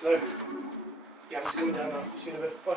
No. Yeah, I'm just going down now. See you in a bit. Bye.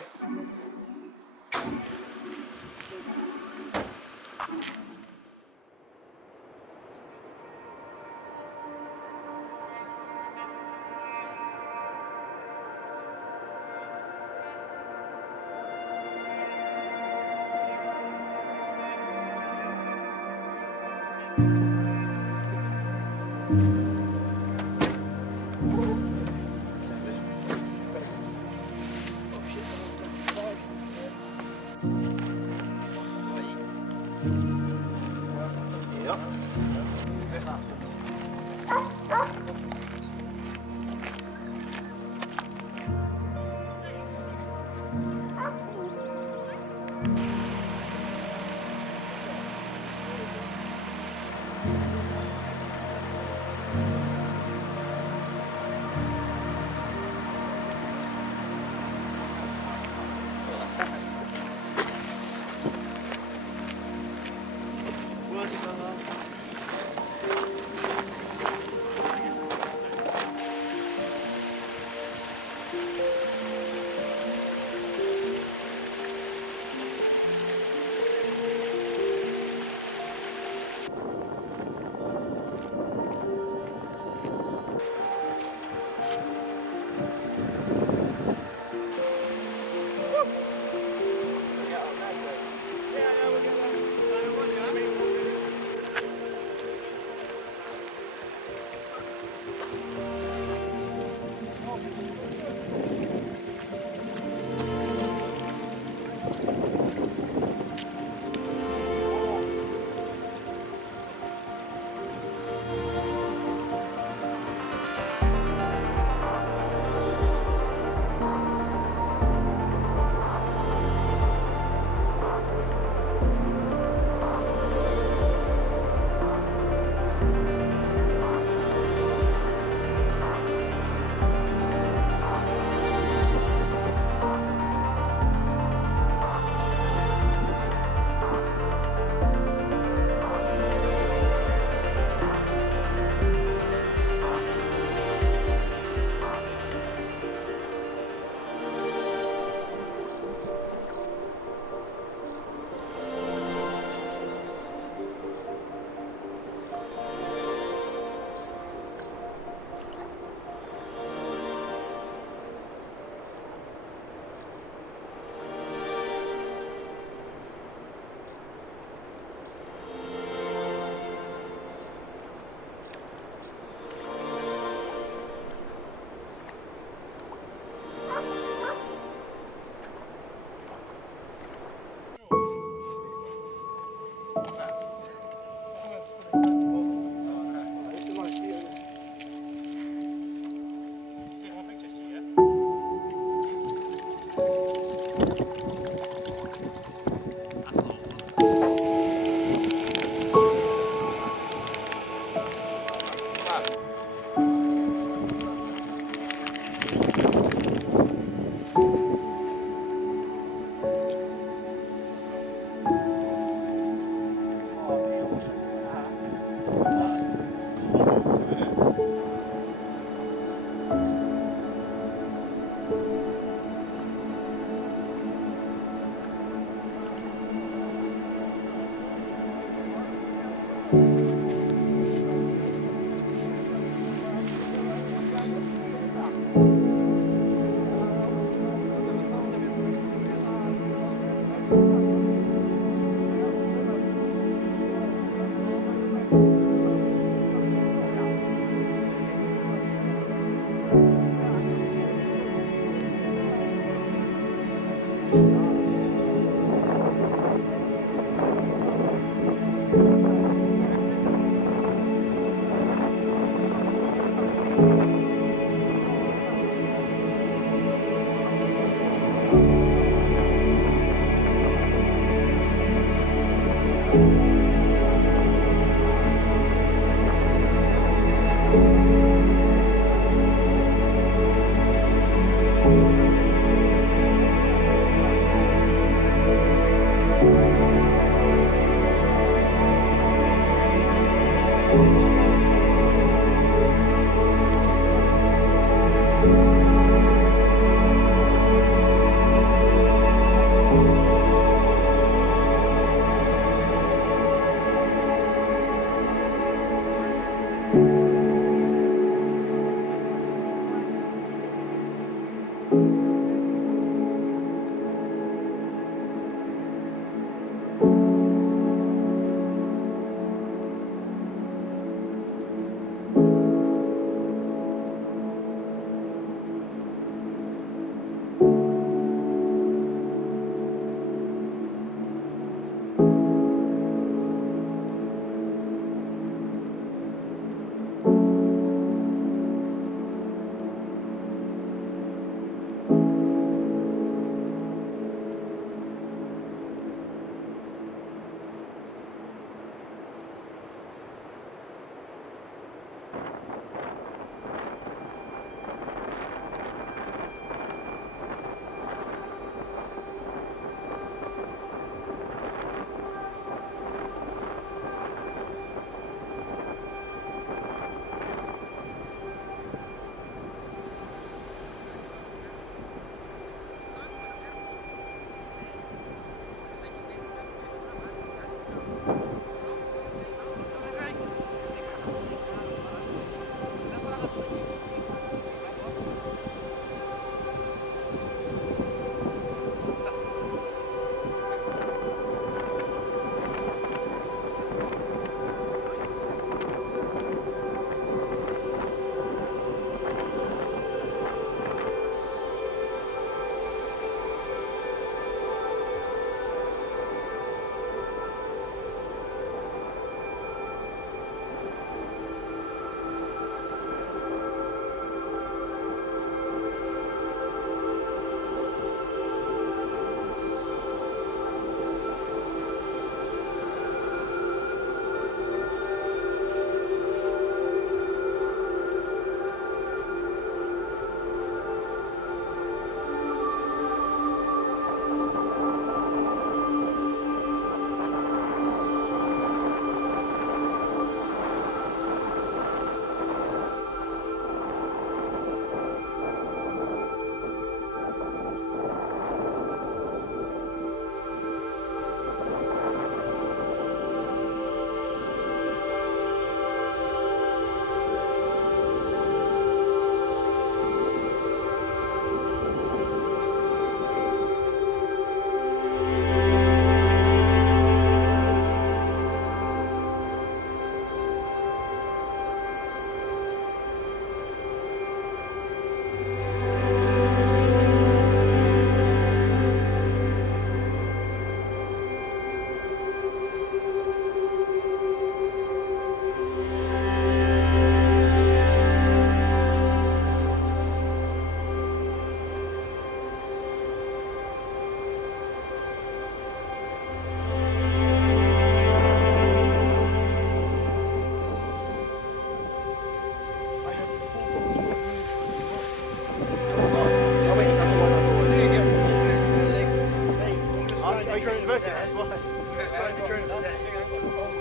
smoking, that's why. That's the thing I got.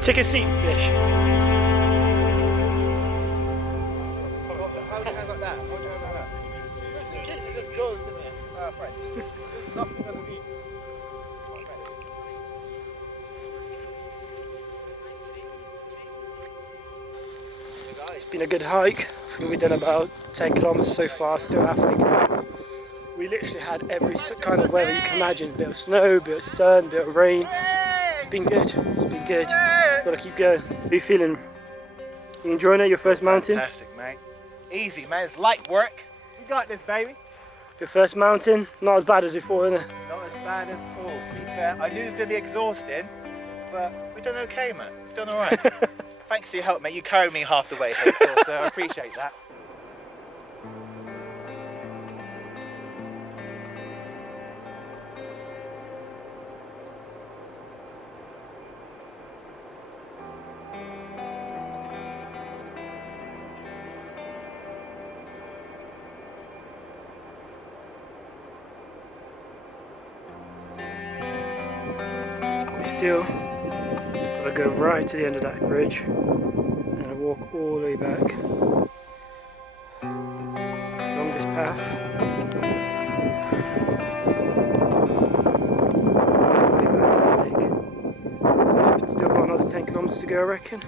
Take a seat, Bish. Hold your hands like that. Hold your hands like that. Kids, it just goes, isn't it? Friend. There's nothing underneath. It's been a good hike. I think we've done about 10 kilometers so far, still halfway. We literally had every kind of weather you can imagine. A bit of snow, a bit of sun, a bit of rain. It's been good. It's been good. Gotta keep going. How are you feeling? You enjoying it? Your first mountain? Fantastic, mate. Easy, man. It's light work. You got this, baby. Your first mountain? Not as bad as before, isn't it? Not as bad as all. To be fair, I knew it was going to be exhausting, but we've done okay, man. We've done all right. Thanks for your help, mate. You carried me half the way, Hazel, so I appreciate that. We still gotta go right to the end of that bridge and I walk all the way back along this path. All the way back to the lake. Still got another 10 kilometers to go, I reckon.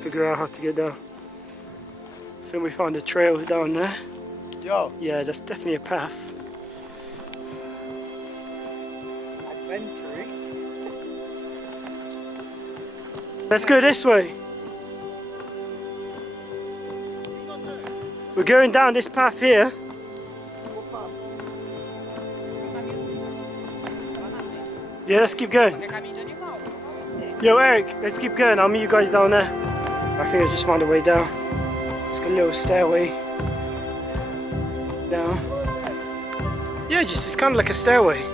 Figure out how to get down. I think we found a trail down there. Yo. Yeah, that's definitely a path. Adventuring. Let's go this way. We're going down this path here. What path? Yeah, let's keep going. Yo, Eric, let's keep going. I'll meet you guys down there. I think I just found a way down. Just a little stairway down. Yeah, just it's kind of like a stairway.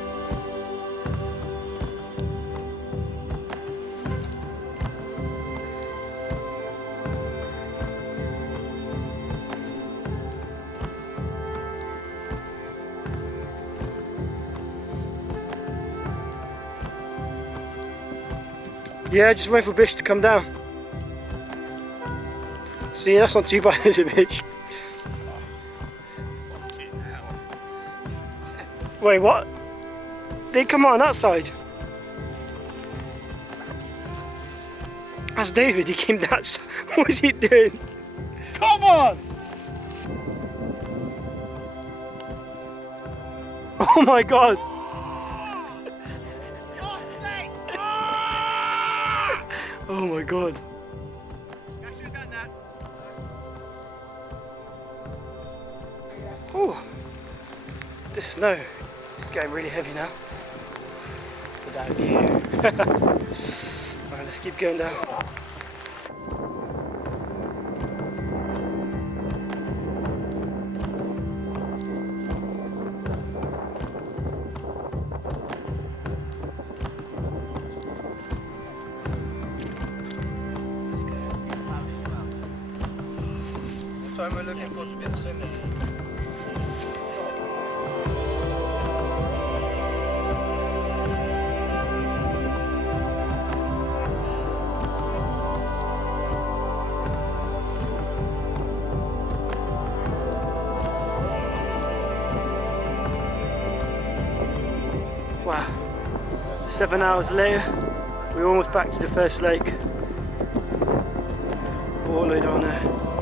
Yeah, just wait for Bish to come down. See, that's not too bad, is it, Bish? Wait, what? They come on that side. That's David, he came that side. What is he doing? Come on! Oh my god. Oh my god. Oh, this snow is getting really heavy now. With that view. Alright, let's keep going down. So we're looking forward to be at the same level. Wow, 7 hours later, we're almost back to the first lake. All the way down there.